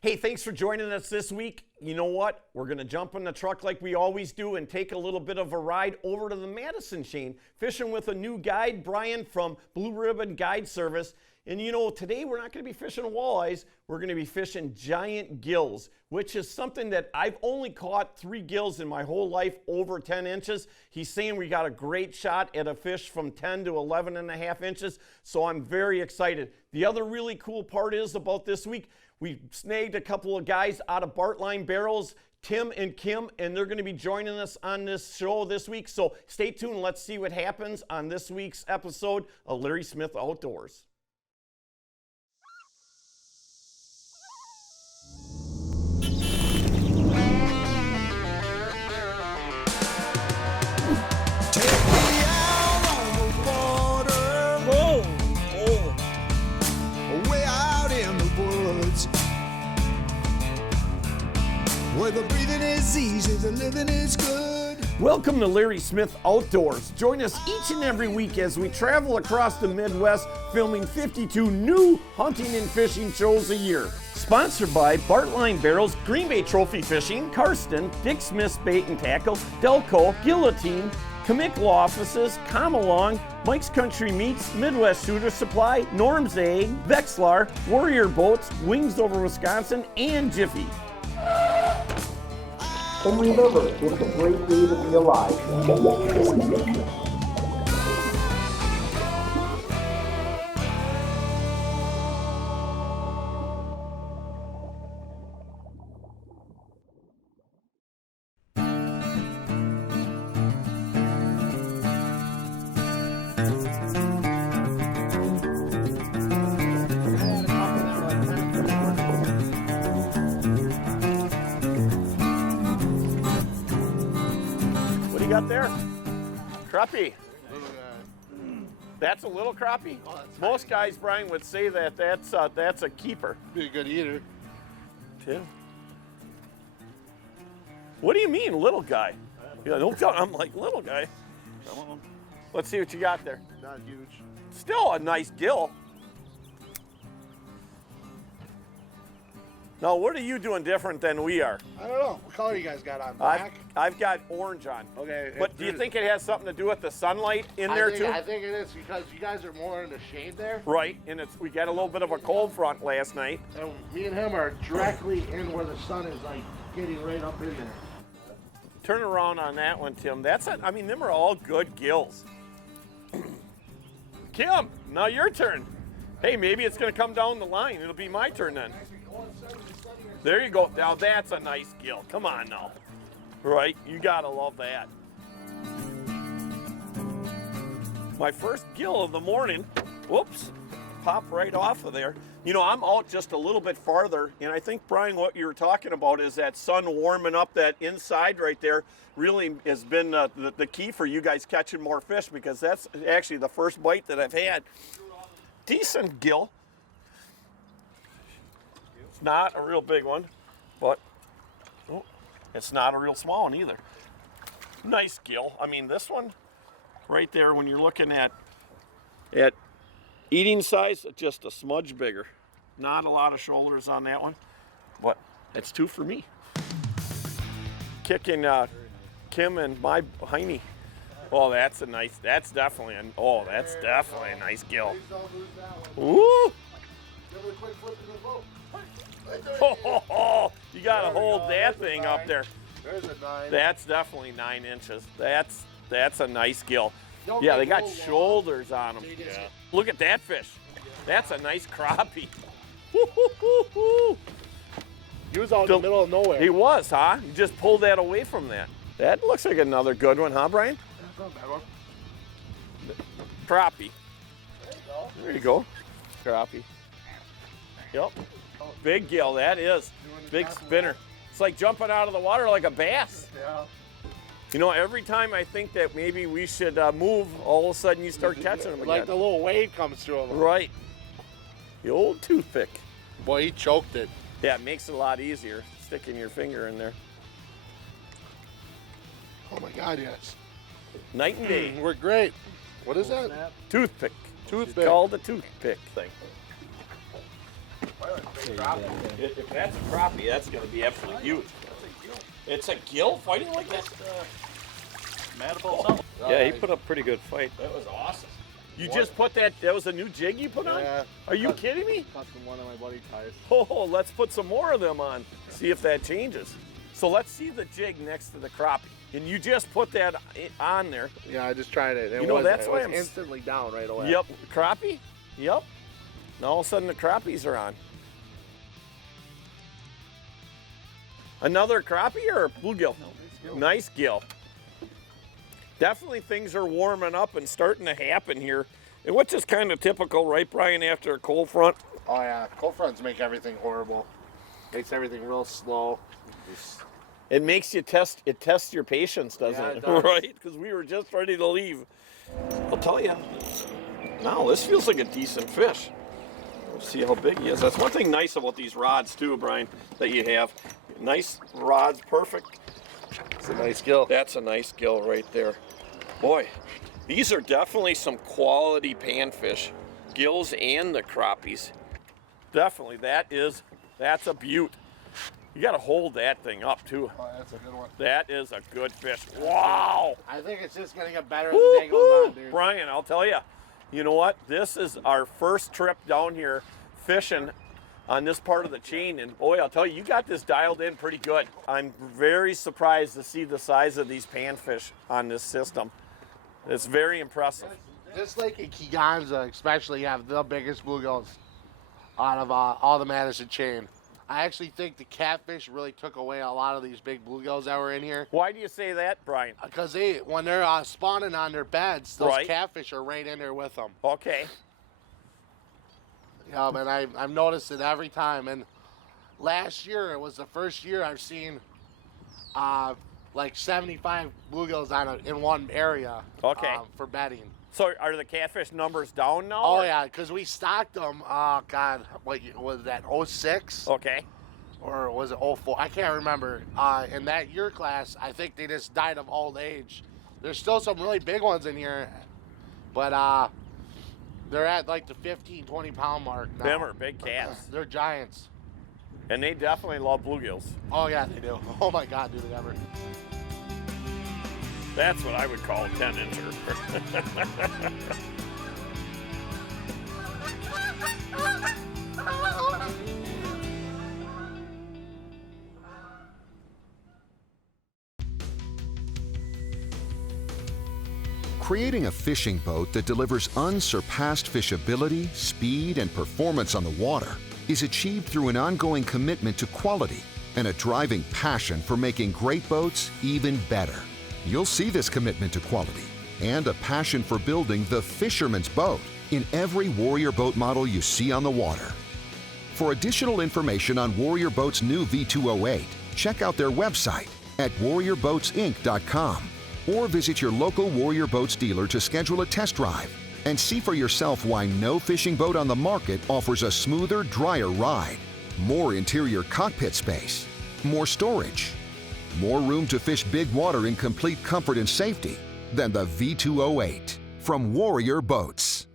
Hey, thanks for joining us this week. You know what? We're going to jump in the truck like we always do and take a little bit of a ride over to the Madison chain, fishing with a new guide, Brian from Blue Ribbon Guide Service. And you know, today we're not going to be fishing walleyes. We're going to be fishing giant gills, which is something that I've only caught 3 gills in my whole life over 10 inches. He's saying we got a great shot at a fish from 10 to 11 and a half inches. So I'm very excited. The other really cool part is about this week, we snagged a couple of guys out of Bartlein Barrels, Tim and Kim, and they're going to be joining us on this show this week. So stay tuned. Let's see what happens on this week's episode of Larry Smith Outdoors. Where the breathing is easy, the living is good. Welcome to Larry Smith Outdoors. Join us each and every week as we travel across the Midwest, filming 52 new hunting and fishing shows a year. Sponsored by Bartlein Barrels, Green Bay Trophy Fishing, Karsten, Dick Smith's Bait and Tackle, Delco, Guillotine, Kamick Law Offices, Come Along, Mike's Country Meats, Midwest Shooter Supply, Norm's Egg, Vexlar, Warrior Boats, Wings Over Wisconsin, and Jiffy. And remember, it's a great day to be alive. Got there? Crappie. That's a little crappie? Oh, most guys, Brian, would say that that's a keeper. Be a good eater. Tim? What do you mean, little guy? Yeah, don't tell. I'm like, little guy. Let's see what you got there. Not huge. Still a nice gill. Now, what are you doing different than we are? I don't know. What color you guys got on? Black? I've got orange on. Okay. But do you think it has something to do with the sunlight in there too? I think it is because you guys are more in the shade there. Right, and we got a little bit of a cold front last night. And me and him are directly in where the sun is like getting right up in there. Turn around on that one, Tim. I mean, them are all good gills. Kim, now your turn. Hey, maybe it's gonna come down the line. It'll be my turn then. There you go. Now that's a nice gill. Come on now. Right, you gotta love that. My first gill of the morning. Whoops, pop right off of there. You know, I'm out just a little bit farther, and I think, Brian, what you were talking about is that sun warming up that inside right there really has been the key for you guys catching more fish, because that's actually the first bite that I've had. Decent gill. It's not a real big one, but it's not a real small one either. Nice gill. I mean, this one right there, when you're looking at eating size, just a smudge bigger. Not a lot of shoulders on that one, but it's 2 for me. Kicking Kim and my hiney. Oh, that's definitely a nice gill. Ooh! Oh, you gotta hold that thing up there. There's a 9. That's definitely 9 inches. That's a nice gill. Yeah, they got shoulders on them. Yeah. Look at that fish. That's a nice crappie. He was out in the middle of nowhere. He was, huh? You just pulled that away from that. That looks like another good one, huh, Brian? That's not a bad one. Crappie. There you go. Crappie. Yep. Big gill, that is. Big spinner. It's like jumping out of the water like a bass. Yeah. You know, every time I think that maybe we should move, all of a sudden you start catching them again. Like the little wave comes through them. Right. The old toothpick. Boy, he choked it. Yeah, it makes it a lot easier, sticking your finger in there. Oh my God, yes. Night and day. We're great. What is that? Toothpick. Toothpick. It's called a toothpick thing. If that's a crappie, that's going to be absolutely huge. It's a gill fighting like that? Madison. Yeah, he put up a pretty good fight. That was awesome. You just put that was a new jig you put on? Yeah. Are you kidding me? Custom one of my buddy ties. Oh, let's put some more of them on. See if that changes. So let's see the jig next to the crappie. And you just put that on there. Yeah, I just tried it. You know, that's it why was I'm instantly down right away. Yep, crappie? Yep. Now all of a sudden the crappies are on. Another crappie or a bluegill? No, nice gill. Definitely things are warming up and starting to happen here. And which is kind of typical, right, Brian, after a cold front? Oh yeah, cold fronts make everything horrible. Makes everything real slow. It makes you it tests your patience, doesn't Yeah, it? it does. Right, because we were just ready to leave. I'll tell you, now this feels like a decent fish. We'll see how big he is. That's one thing nice about these rods too, Brian, that you have. Nice rods, perfect. It's a nice gill. That's a nice gill right there. Boy, these are definitely some quality panfish. Gills and the crappies. Definitely, that's a beaut. You gotta hold that thing up too. Oh, that's a good one. That is a good fish. Wow! I think it's just gonna get better as the day goes on, dude. Brian, I'll tell you, you know what? This is our first trip down here fishing on this part of the chain, and boy, I'll tell you, you got this dialed in pretty good. I'm very surprised to see the size of these panfish on this system. It's very impressive. This lake in Keeganza especially have the biggest bluegills out of all the Madison chain. I actually think the catfish really took away a lot of these big bluegills that were in here. Why do you say that, Brian? Because when they're spawning on their beds, those Right. catfish are right in there with them. Okay. And I've noticed it every time. And last year, it was the first year I've seen like 75 bluegills in one area. Okay. For bedding. So are the catfish numbers down now? Oh or- yeah, because we stocked them. Oh God, what was that? 06 Okay. or was it 04? I can't remember. In that year class, I think they just died of old age. There's still some really big ones in here, but they're at like the 15, 20 pound mark now. Them are big cats. They're giants. And they definitely love bluegills. Oh yeah, they do. Oh my God, do they ever? That's what I would call a 10-incher. Creating a fishing boat that delivers unsurpassed fishability, speed, and performance on the water is achieved through an ongoing commitment to quality and a driving passion for making great boats even better. You'll see this commitment to quality and a passion for building the fisherman's boat in every Warrior boat model you see on the water. For additional information on Warrior Boats' new V208, check out their website at warriorboatsinc.com or visit your local Warrior Boats dealer to schedule a test drive and see for yourself why no fishing boat on the market offers a smoother, drier ride, more interior cockpit space, more storage, more room to fish big water in complete comfort and safety than the V208 from Warrior Boats.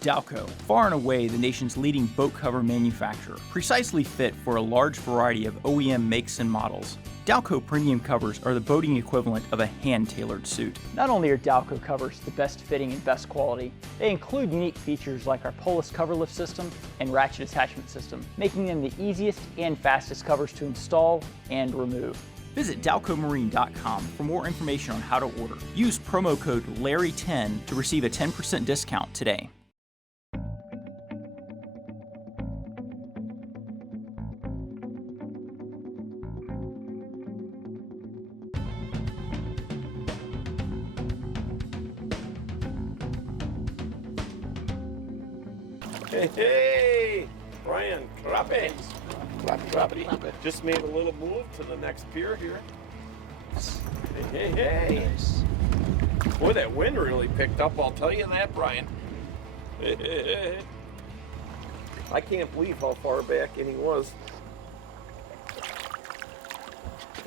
Dalco, far and away the nation's leading boat cover manufacturer, precisely fit for a large variety of OEM makes and models. Dalco premium covers are the boating equivalent of a hand-tailored suit. Not only are Dalco covers the best fitting and best quality, they include unique features like our Polis cover lift system and ratchet attachment system, making them the easiest and fastest covers to install and remove. Visit DalcoMarine.com for more information on how to order. Use promo code LARRY10 to receive a 10% discount today. Hey, Brian, crappie. Crappie. Just made a little move to the next pier here. Hey. Boy, that wind really picked up, I'll tell you that, Brian. I can't believe how far back in he was.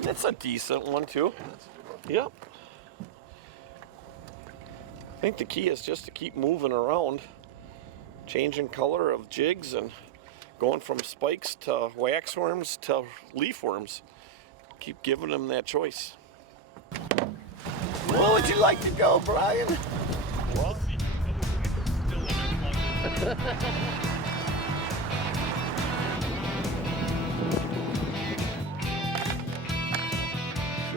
That's a decent one, too. Yep. I think the key is just to keep moving around, changing color of jigs and going from spikes to waxworms to leafworms. Keep giving them that choice. Where would you like to go, Brian? Well,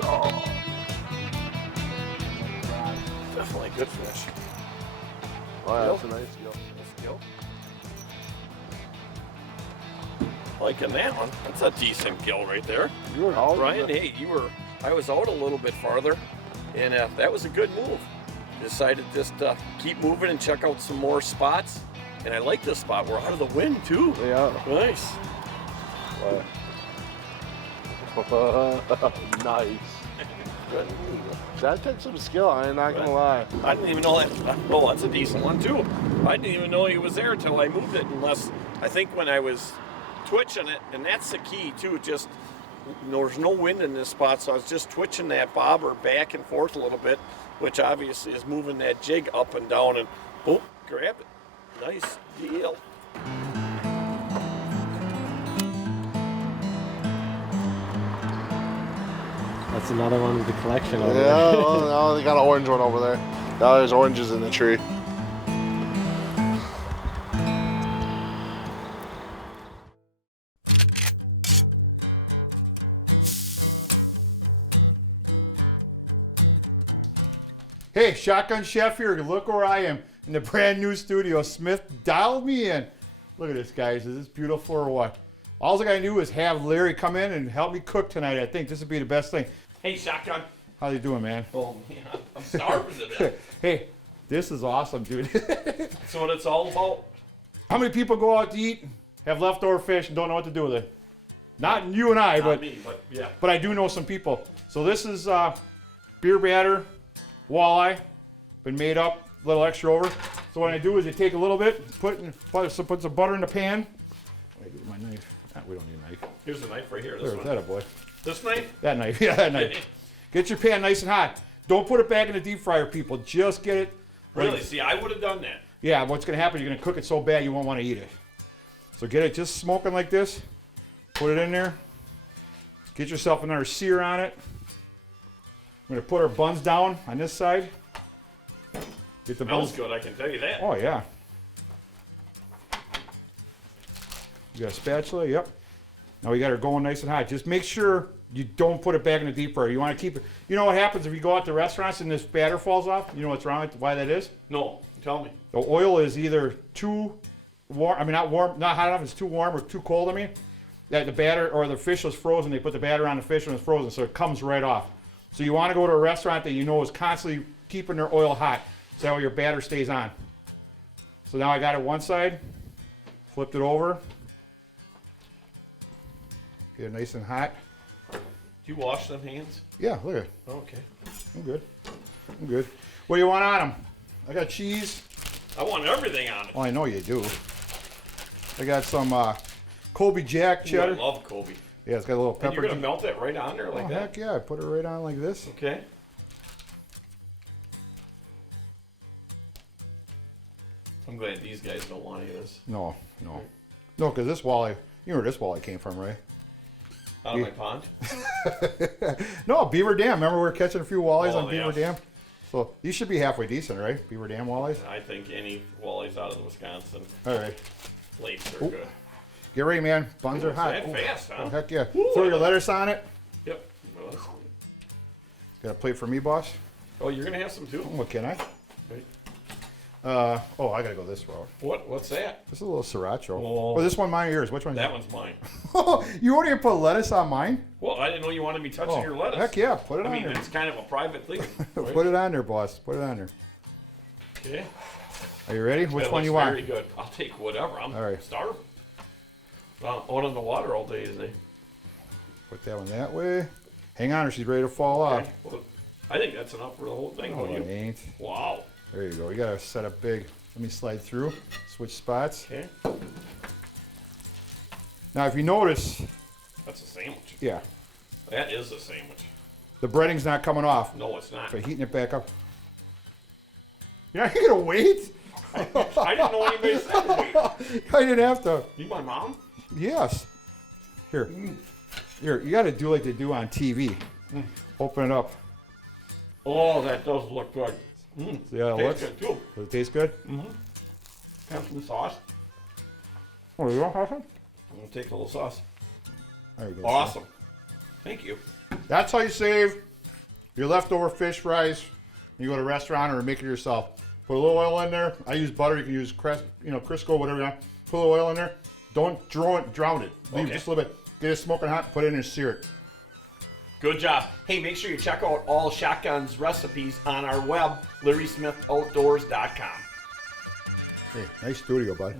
oh. Definitely a good fish. Oh, yeah, that's a nice gill. Liking that one. That's a decent gill right there. You were out. Brian, hey, I was out a little bit farther, and that was a good move. Decided just to keep moving and check out some more spots. And I like this spot. We're out of the wind, too. Yeah. Nice. Nice. Good. That takes some skill, I'm not gonna lie. I didn't even know that. Oh, that's a decent one, too. I didn't even know he was there until I moved it, unless I think when I was twitching it, and that's the key, too. Just, there's no wind in this spot, so I was just twitching that bobber back and forth a little bit, which obviously is moving that jig up and down, and boom, grab it. Nice deal. That's another one of the collection over Yeah, there. well, no, they got an orange one over there. Now there's oranges in the tree. Hey, Shotgun Chef here. Look where I am in the brand new studio. Smith dialed me in. Look at this, guys. Is this beautiful or what? All I gotta do is have Larry come in and help me cook tonight. I think this would be the best thing. Hey, Shotgun. How you doing, man? Oh, man, I'm starving to death. Hey, this is awesome, dude. That's what it's all about. How many people go out to eat, have leftover fish, and don't know what to do with it? Not you and I, Not but me, but yeah. But I do know some people. So this is beer batter, walleye, been made up, a little extra over. So what I do is you take a little bit, put some butter in the pan. I get my knife. We don't need a knife. Here's a knife right here. This There's one. that a boy. This knife? That knife. Yeah, that knife. Get your pan nice and hot. Don't put it back in the deep fryer, people. Just get it. Really? See, I would have done that. Yeah, what's going to happen, you're going to cook it so bad you won't want to eat it. So get it just smoking like this. Put it in there. Get yourself another sear on it. I'm going to put our buns down on this side. Get the Smells buns. good, I can tell you that. Oh, yeah. You got a spatula? Yep. Now we got her going nice and hot. Just make sure you don't put it back in the deep fryer. You want to keep it. You know what happens if you go out to restaurants and this batter falls off? You know what's wrong with why that is? No, tell me. The oil is either too warm, not hot enough, it's too warm or too cold, that the batter or the fish was frozen. They put the batter on the fish and it's frozen, so it comes right off. So you want to go to a restaurant that you know is constantly keeping their oil hot, so that way your batter stays on. So now I got it one side, flipped it over, get it nice and hot. Do you wash them hands? Yeah, look at it. Okay. I'm good. I'm good. What do you want on them? I got cheese. I want everything on it. Oh, I know you do. I got some Colby Jack cheddar. Ooh, I love Kobe. Yeah, it's got a little And pepper. you're going to melt that right on there like that? Heck yeah, I put it right on like this. Okay. I'm glad these guys don't want any of this. No, because this walleye, you know where this walleye came from, right? Out of my pond? No, Beaver Dam. Remember we were catching a few walleyes Oh, on Beaver yeah. Dam? So these should be halfway decent, right? Beaver Dam walleyes? I think any walleyes out of the Wisconsin All right. lakes are Ooh. good. Get ready, man. Buns Ooh, are hot. it's that fast, huh? Oh, heck yeah. Ooh, Throw I your love lettuce on it. Yep. Well, that's- Got a plate for me, boss? oh, you're going to have some too? What can I? Right. Oh, I gotta go this route. What's that? This is a little sriracha. Oh. Oh, this one mine or yours? Which one? That one's mine. You won't even put lettuce on mine? Well, I didn't know you wanted me touching Oh, your lettuce. heck yeah, put it I on mean, there. it's kind of a private thing. Right? Put it on there, boss. Put it on there. Okay. Are you ready? Which That one looks you want? Very good. I'll take whatever. I'm All right. starving. Well, I'm out in the water all day today. Put that one that way. Hang on, or she's ready to fall off. Okay. Well, I think that's enough for the whole thing. Oh, don't it you? ain't. Wow. There you go. You gotta set up big. Let me slide through. Switch spots. Okay. Now, if you notice, That's a sandwich. yeah, That is a sandwich. the breading's not coming off. No, it's not. So heating it back up. You're not gonna wait? I didn't know anybody said wait. I didn't have to. You my mom? Yes. Here. Here, you got to do like they do on TV. Open it up. Oh, that does look good. See how it looks? Tastes good too. Does it taste good? Have some sauce. Oh, you don't have some? I'm gonna take a little sauce. There you go. Awesome. Thank you. That's how you save your leftover fish fries. You go to a restaurant or make it yourself. Put a little oil in there. I use butter. You can use Crisco, whatever you want. Put a little oil in there. Don't drown it. Leave just a little bit. Get it smoking hot. Put it in and sear it. Good job. Hey, make sure you check out all Shotgun's recipes on our web, LarrySmithOutdoors.com. Hey, nice studio, bud.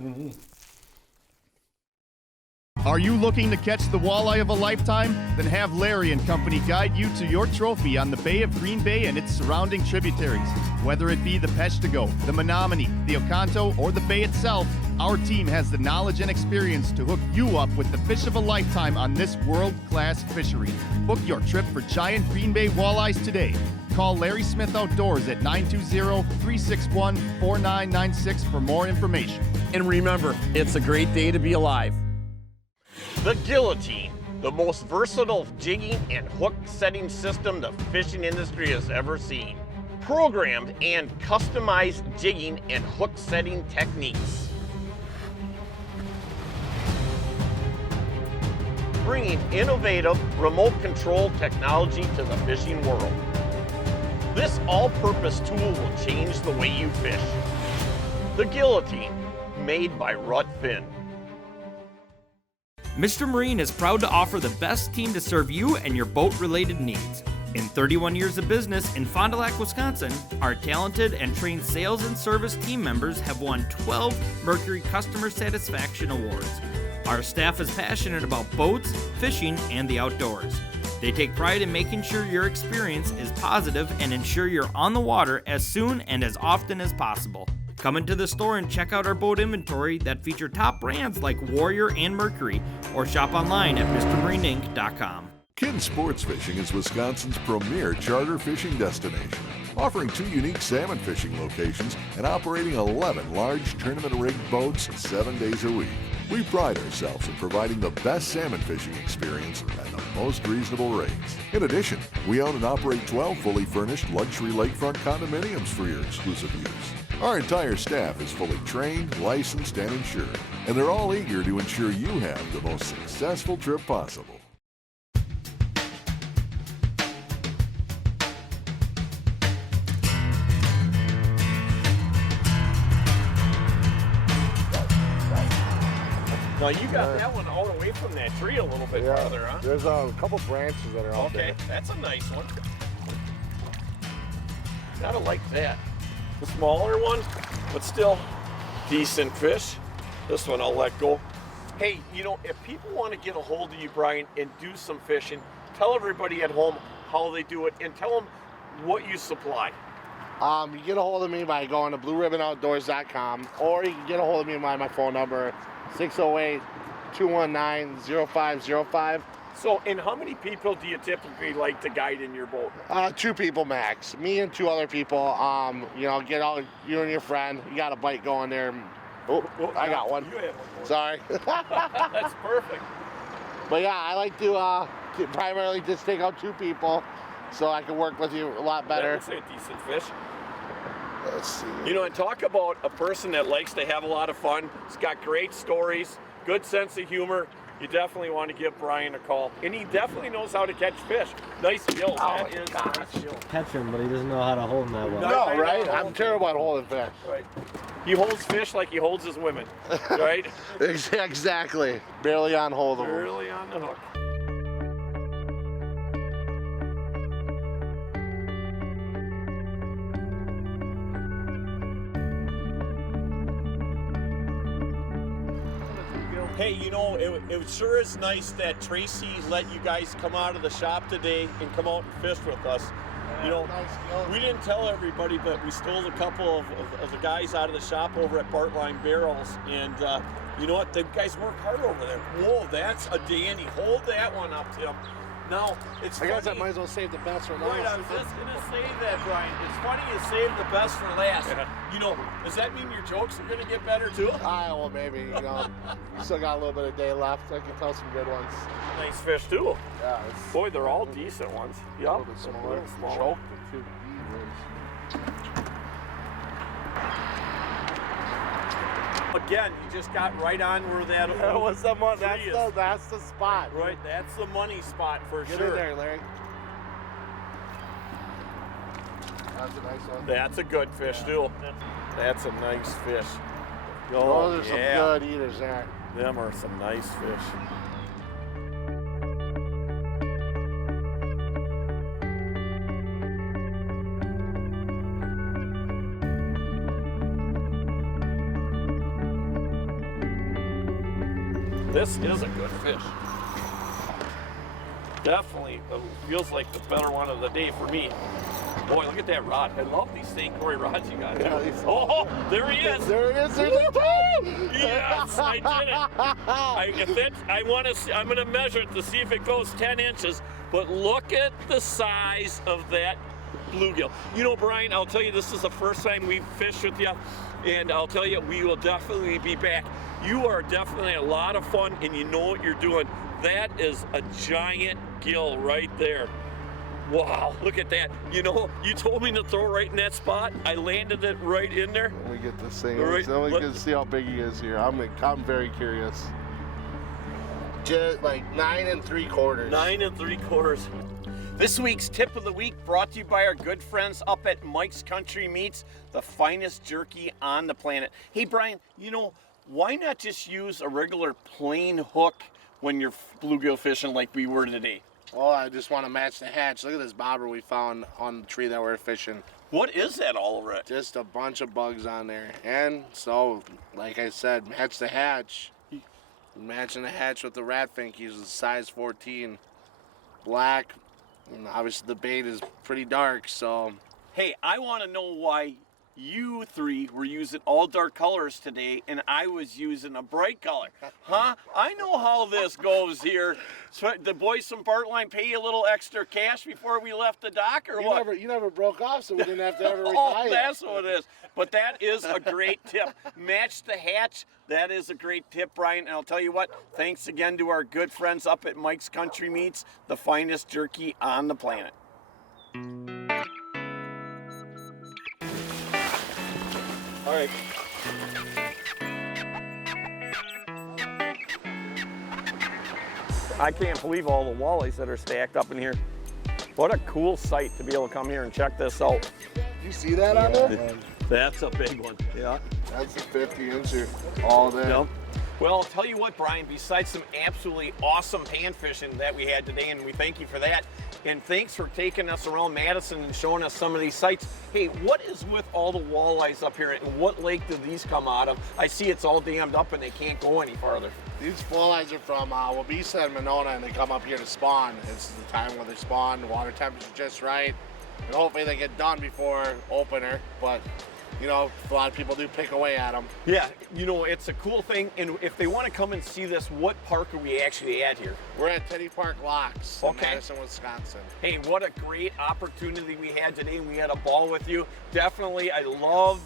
Are you looking to catch the walleye of a lifetime? Then have Larry and company guide you to your trophy on the Bay of Green Bay and its surrounding tributaries. Whether it be the Peshtigo, the Menominee, the Oconto, or the bay itself, our team has the knowledge and experience to hook you up with the fish of a lifetime on this world-class fishery. Book your trip for giant Green Bay walleyes today. Call Larry Smith Outdoors at 920-361-4996 for more information. And remember, it's a great day to be alive. The Guillotine, the most versatile jigging and hook setting system the fishing industry has ever seen. Programmed and customized jigging and hook setting techniques. Bringing innovative remote control technology to the fishing world. This all-purpose tool will change the way you fish. The Guillotine, made by Rutfin. Mr. Marine is proud to offer the best team to serve you and your boat-related needs. In 31 years of business in Fond du Lac, Wisconsin, our talented and trained sales and service team members have won 12 Mercury Customer Satisfaction Awards. Our staff is passionate about boats, fishing, and the outdoors. They take pride in making sure your experience is positive and ensure you're on the water as soon and as often as possible. Come into the store and check out our boat inventory that feature top brands like Warrior and Mercury, or shop online at MrMarineInc.com. Kin Sports Fishing is Wisconsin's premier charter fishing destination, offering 2 unique salmon fishing locations and operating 11 large tournament-rigged boats 7 days a week. We pride ourselves in providing the best salmon fishing experience at the most reasonable rates. In addition, we own and operate 12 fully furnished luxury lakefront condominiums for your exclusive use. Our entire staff is fully trained, licensed, and insured, and they're all eager to ensure you have the most successful trip possible. Now you got that one all away from that tree a little bit farther, huh? There's a couple branches that are out there. Okay, that's a nice one. Gotta like that. The smaller one, but still decent fish. This one I'll let go. Hey, you know, if people want to get a hold of you, Brian, and do some fishing, tell everybody at home how they do it and tell them what you supply. You get a hold of me by going to blueribonoutdoors.com, or you can get a hold of me by my phone number, 608-219-0505. So, and how many people do you typically like to guide in your boat? 2 people max. Me and 2 other people. You know, get all you and your friend. You got a bite going there. Oh, I got one. You have one. Sorry. That's perfect. But yeah, I like to primarily just take out 2 people so I can work with you a lot better. That's a decent fish. Let's see. You know, and talk about a person that likes to have a lot of fun. He's got great stories, good sense of humor. You definitely want to give Brian a call. And he definitely knows how to catch fish. Nice gills. Oh, Nice gills. Catch him, but he doesn't know how to hold them that well. No, right? I'm terrible at holding fish. Right. He holds fish like he holds his women, right? Exactly. Barely on hold of them. Barely on the hook. Hey, you know, it sure is nice that Tracy let you guys come out of the shop today and come out and fish with us. You know, we didn't tell everybody, but we stole a couple of the guys out of the shop over at Bartlein Barrels. And you know what? The guys work hard over there. Whoa, that's a dandy. Hold that one up, Tim. No, it's I guess I funny. might as well save the best for last. Right, I was just gonna say that, Brian. It's funny you saved the best for last. You know, does that mean your jokes are gonna get better too? Well, maybe. You know, we still got a little bit of day left. I can tell some good ones. Nice fish too. Yeah. Boy, they're all decent ones. Yep. A little bit smaller. Choked too. Again, you just got right on where that was the one. tree is. That's the spot. Right, that's the money spot for Get sure. in there, Larry. That's a nice one. That's a good fish too. That's a nice fish. Those are some good eaters there. Them are some nice fish. This is a good fish. Definitely feels like the better one of the day for me. Boy, look at that rod. I love these St. Croix rods you got. Yeah, oh, there he is. There he is. There's a Yes, I did it. I'm gonna measure it to see if it goes 10 inches. But look at the size of that bluegill. You know, Brian, I'll tell you, this is the first time we've fished with you, and I'll tell you, we will definitely be back. You are definitely a lot of fun, and you know what you're doing. That is a giant gill right there. Wow, look at that. You know, you told me to throw it right in that spot. I landed it right in there. Let me get this thing. Right, Then we can see how big he is here. I'm very curious. Just like 9 3/4. 9 3/4. This week's tip of the week brought to you by our good friends up at Mike's Country Meats, the finest jerky on the planet. Hey, Brian, you know, why not just use a regular plain hook when you're bluegill fishing like we were today? Oh, I just want to match the hatch. Look at this bobber we found on the tree that we're fishing. What is that all over it? Just a bunch of bugs on there. And so, like I said, match the hatch. Matching the hatch with the ratfinkies is size 14. Black. And obviously the bait is pretty dark, so. Hey, I want to know why you three were using all dark colors today and I was using a bright color. Huh? I know how this goes here. So the boys from Bartlein pay you a little extra cash before we left the dock or what? You never broke off, so we didn't have to ever retie Oh, it. that's what it is. But that is a great tip. Match the hatch. That is a great tip, Brian. And I'll tell you what, thanks again to our good friends up at Mike's Country Meats, the finest jerky on the planet. All right. I can't believe all the walleyes that are stacked up in here. What a cool sight to be able to come here and check this out. You see that on there? That's a big one. Yeah. That's a 50-incher all day. Yep. Well, I'll tell you what, Brian, besides some absolutely awesome pan fishing that we had today, and we thank you for that, and thanks for taking us around Madison and showing us some of these sites. Hey, what is with all the walleyes up here, and what lake do these come out of? I see it's all dammed up and they can't go any farther. These walleyes are from Wabisa and Monona, and they come up here to spawn. It's the time when they spawn, the water temperature just right, and hopefully they get done before opener, but you know, a lot of people do pick away at them. Yeah, you know, it's a cool thing, and if they want to come and see this, what park are we actually at here? We're at Teddy Park Locks in Madison, Wisconsin. Hey, what a great opportunity we had today, and we had a ball with you. Definitely, I love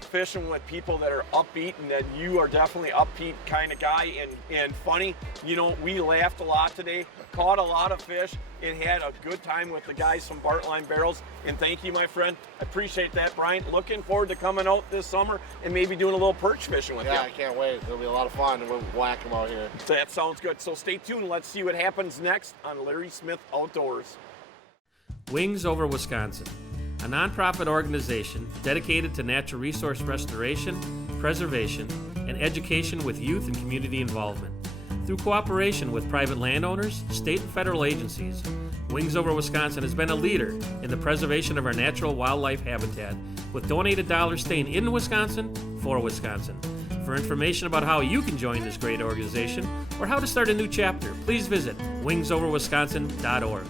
fishing with people that are upbeat, and that you are definitely upbeat kind of guy and funny. You know, we laughed a lot today, caught a lot of fish, and had a good time with the guys from Bartlein Barrels. And thank you, my friend. I appreciate that, Brian. Looking forward to coming out this summer and maybe doing a little perch fishing with you. Yeah, I can't wait. It'll be a lot of fun, and we'll whack them out here. That sounds good. So stay tuned. Let's see what happens next on Larry Smith Outdoors. Wings Over Wisconsin, a nonprofit organization dedicated to natural resource restoration, preservation, and education with youth and community involvement. Through cooperation with private landowners, state and federal agencies, Wings Over Wisconsin has been a leader in the preservation of our natural wildlife habitat, with donated dollars staying in Wisconsin for Wisconsin. For information about how you can join this great organization or how to start a new chapter, please visit wingsoverwisconsin.org.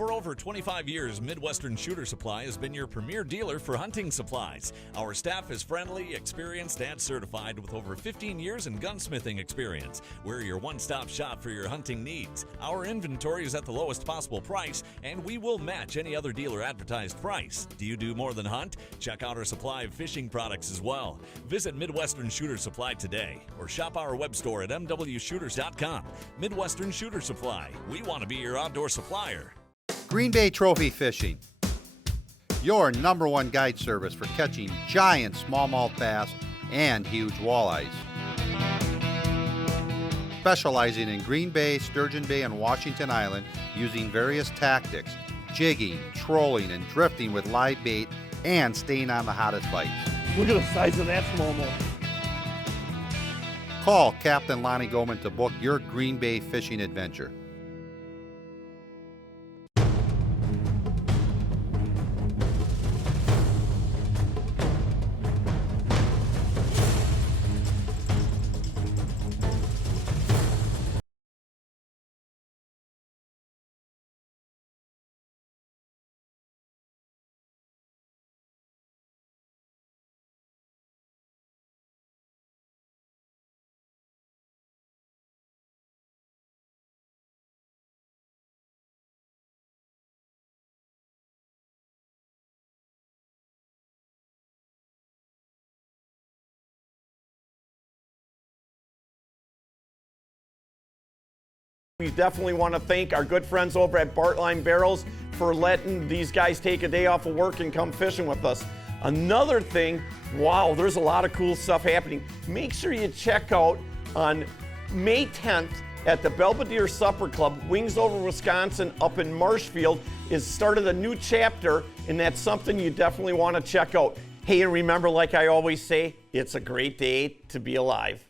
For over 25 years, Midwestern Shooter Supply has been your premier dealer for hunting supplies. Our staff is friendly, experienced, and certified with over 15 years in gunsmithing experience. We're your one-stop shop for your hunting needs. Our inventory is at the lowest possible price, and we will match any other dealer advertised price. Do you do more than hunt? Check out our supply of fishing products as well. Visit Midwestern Shooter Supply today, or shop our web store at mwshooters.com. Midwestern Shooter Supply. We want to be your outdoor supplier. Green Bay Trophy Fishing, your #1 guide service for catching giant smallmouth bass and huge walleyes. Specializing in Green Bay, Sturgeon Bay, and Washington Island using various tactics, jigging, trolling, and drifting with live bait, and staying on the hottest bites. Look at the size of that smallmouth. Call Captain Lonnie Goman to book your Green Bay fishing adventure. We definitely want to thank our good friends over at Bartlein Barrels for letting these guys take a day off of work and come fishing with us. Another thing, wow, there's a lot of cool stuff happening. Make sure you check out on May 10th at the Belvedere Supper Club, Wings Over Wisconsin up in Marshfield, is started a new chapter, and that's something you definitely want to check out. Hey, and remember, like I always say, it's a great day to be alive.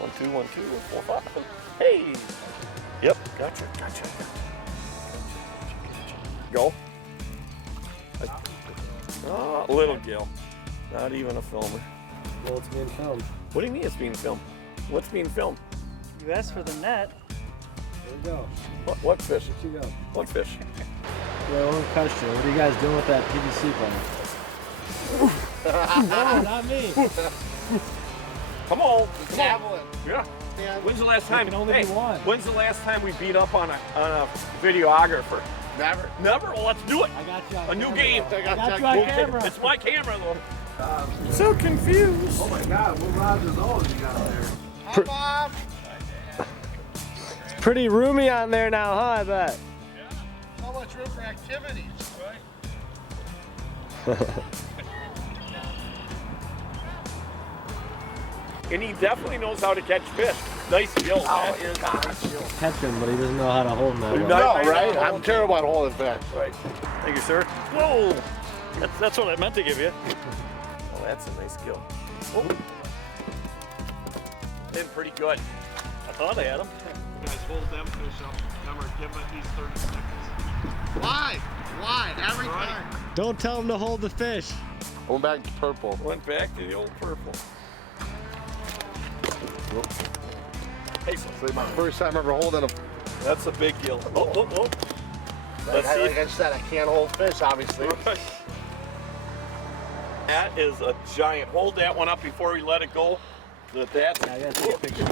1, 2, 1, 2, 4, 5. Hey. Yep, gotcha. Go. Oh, little gill. Not even a filmer. Well, it's being filmed. What do you mean it's being filmed? What's being filmed? You asked for the net. There we go. What fish? There you go. What fish? Yeah, one question. What are you guys doing with that PVC pipe? No, not me. Come on. Javelin. Yeah. When's the last time? It can only be one. When's the last time we beat up on a videographer? Never. Never? Well, let's do it. I got you on A new camera, game. though. I got you on camera. It's my camera, though. So confused. Oh my God, what rods are those you got there? Hi, Bob. It's pretty roomy on there now, huh? I bet. Yeah. So much room for activities. Right. And he definitely knows how to catch fish. Nice gill. Catch him, but he doesn't know how to hold him that well. No, right? I'm terrible at holding fish. Right. Thank you, sir. Whoa! That's what I meant to give you. Oh, that's a nice gill. Oh. Been pretty good. I thought I had him. Guys, hold them fish up. Remember, give them at least 30 seconds. Why? Every time. Don't tell him to hold the fish. Went back to purple. Went back to the old purple. Hey, so It's my first time ever holding a. that's a big gill. Oh. Like I said, I can't hold fish, obviously. Right. That is a giant. Hold that one up before we let it go. That's I gotta take a picture.